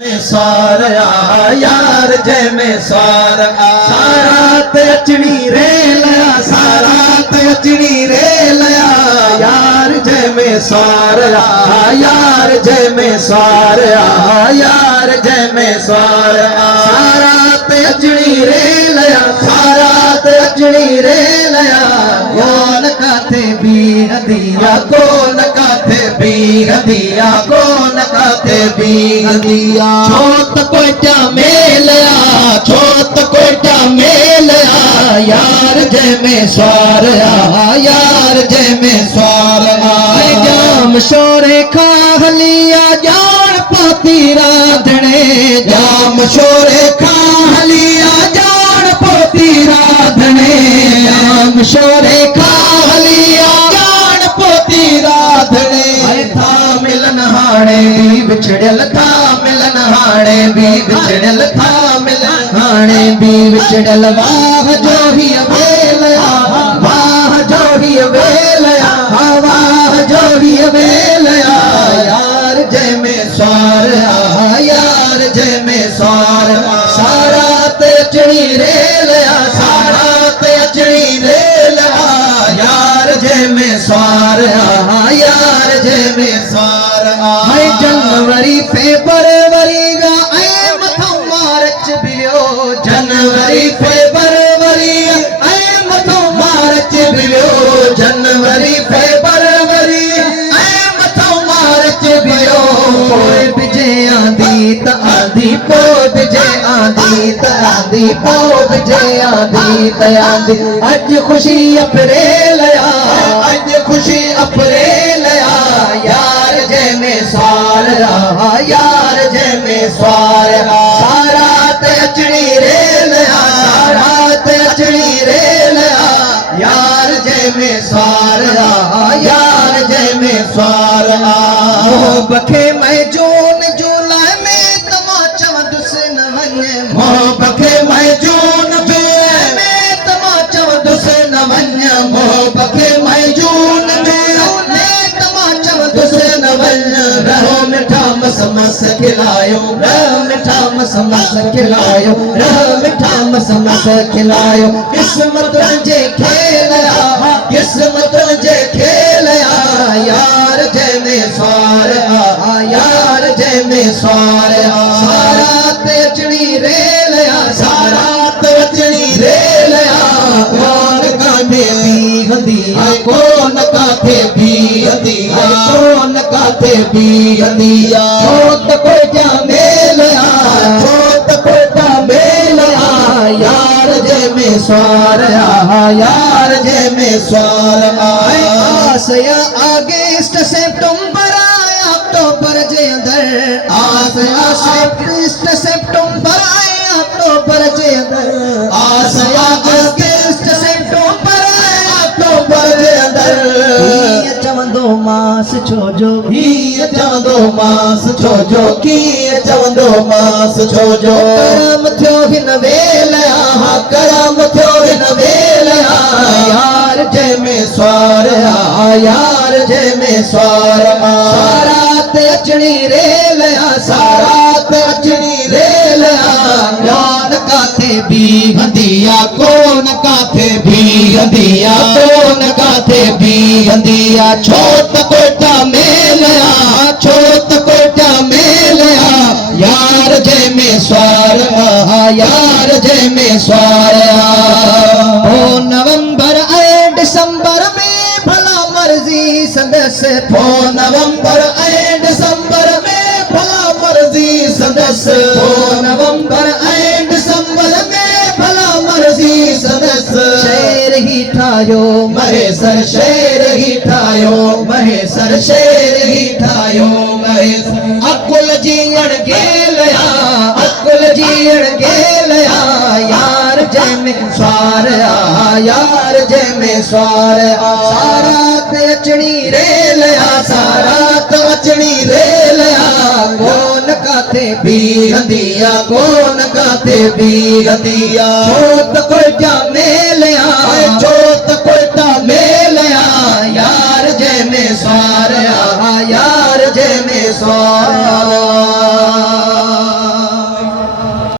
में स्वार यार जय में स्वार सारा तचड़ी रे लया सारा तचड़ी रे लया यार जय में स्वार यार जय में स्वार यार जय में स्वार सारा तचड़ी रे लया सारा तचड़ी रे लया कौन काथे भी दिया कौन काथे भी दिया कौन काथे भी दिया छोट कोटा मेलया छोट कोटा मेलया यार जय में स्वार यार जय में स्वार जाम शोरे खालिया जान पाती राधने जाम शोरे खालिया जान पाती राधने जाम शोरे खालिया जान पाती राधने था मिलन हाणे भी बिछड़ल था मिलन हाणे भी बिछड़ल था मिलन हाणे भी बिछड़ल वाह जो ही वेलया वाह जो ही वेलया वाह जो ही वेलया यार जय में स्वार यार जय में स्वार सारा तचड़ी रेलया सारा तचड़ी रेलया यार जय में स्वार यार जय में स्वार जनवरी फेब्रुवरी गा ऐ मथो मार्च बियो जनवरी फेब्रुवरी ऐ मथो मार्च बियो जनवरी फेब्रुवरी ऐ मथो मार्च बियो पोइ बिजे आंधी त आंधी पोइ बिजे आंधी त आंधी पोइ बिजे आंधी त आंधी अज खुशी अप्रैल अज खुशी अप्रैल यार जय में स्वार यार जय में स्वार सारा तचड़ी रेल सारा तचड़ी रेल यार जय में स्वार यार जय में स्वार बखे मैं जून जुलाई में तमाचा दुसन वने मोह बखे मैं जून जुलाई में तमाचा दुसन वने मोह बखे मैं जून रहो मिठा मस मस खिलायो रहो मिठा मस मस खिलायो रहो मिठा मस मस खिलायो किस्मत जे खेलया किस्मत जे खेलया यार जय में स्वार यार जय में स्वार सारा तचड़ी रेलया सारा तचड़ी रेलया कौन काथे भी हदिया कौन काथे भी हदिया कौन काथे भी हदिया छोट कोटा मेलया छोट कोटा मेलया यार जय में स्वार यार जय में स्वार आसया अगस्त सितंबर अक्टूबर जे अंदर आसया अगस्त सितंबर अक्टूबर जे अंदर आसया अगस्त सितंबर अक्टूबर जे अंदर चवंदो मास छोजो ही चवंदो मास छोजो की चवंदो मास छोजो करम थियो हिन वेलया करम थियो हिन वेलया यार जय में स्वार यार जय में स्वार सारा तचड़ी रेलया सारा तचड़ी रेलया कौन काथे भी हदिया कौन काथे भी हदिया कौन काथे भी हदिया छोट कोटा मेलया छोट कोटा मेलया यार जय में स्वार यार जय में स्वार ओ नवंबर ऐ दिसंबर में भला मर्जी सदस्य ओ नवंबर ऐ दिसंबर में भला मर्जी सदस्य ओ नवंबर ऐ दिसंबर में भला मर्जी सदस्य शेर ही ठायो महेसर शेर ही ठायो महेसर शेर ही ठायो महेसर अकुल जीण गेलया अकुल जीण गेलया यार जय में स्वार यार जय में स्वार सारा तचड़ी रेलया सारा तचड़ी रेलया कौन काथे भी हदिया कौन काथे भी हदिया छोट कोटा मेलया छोट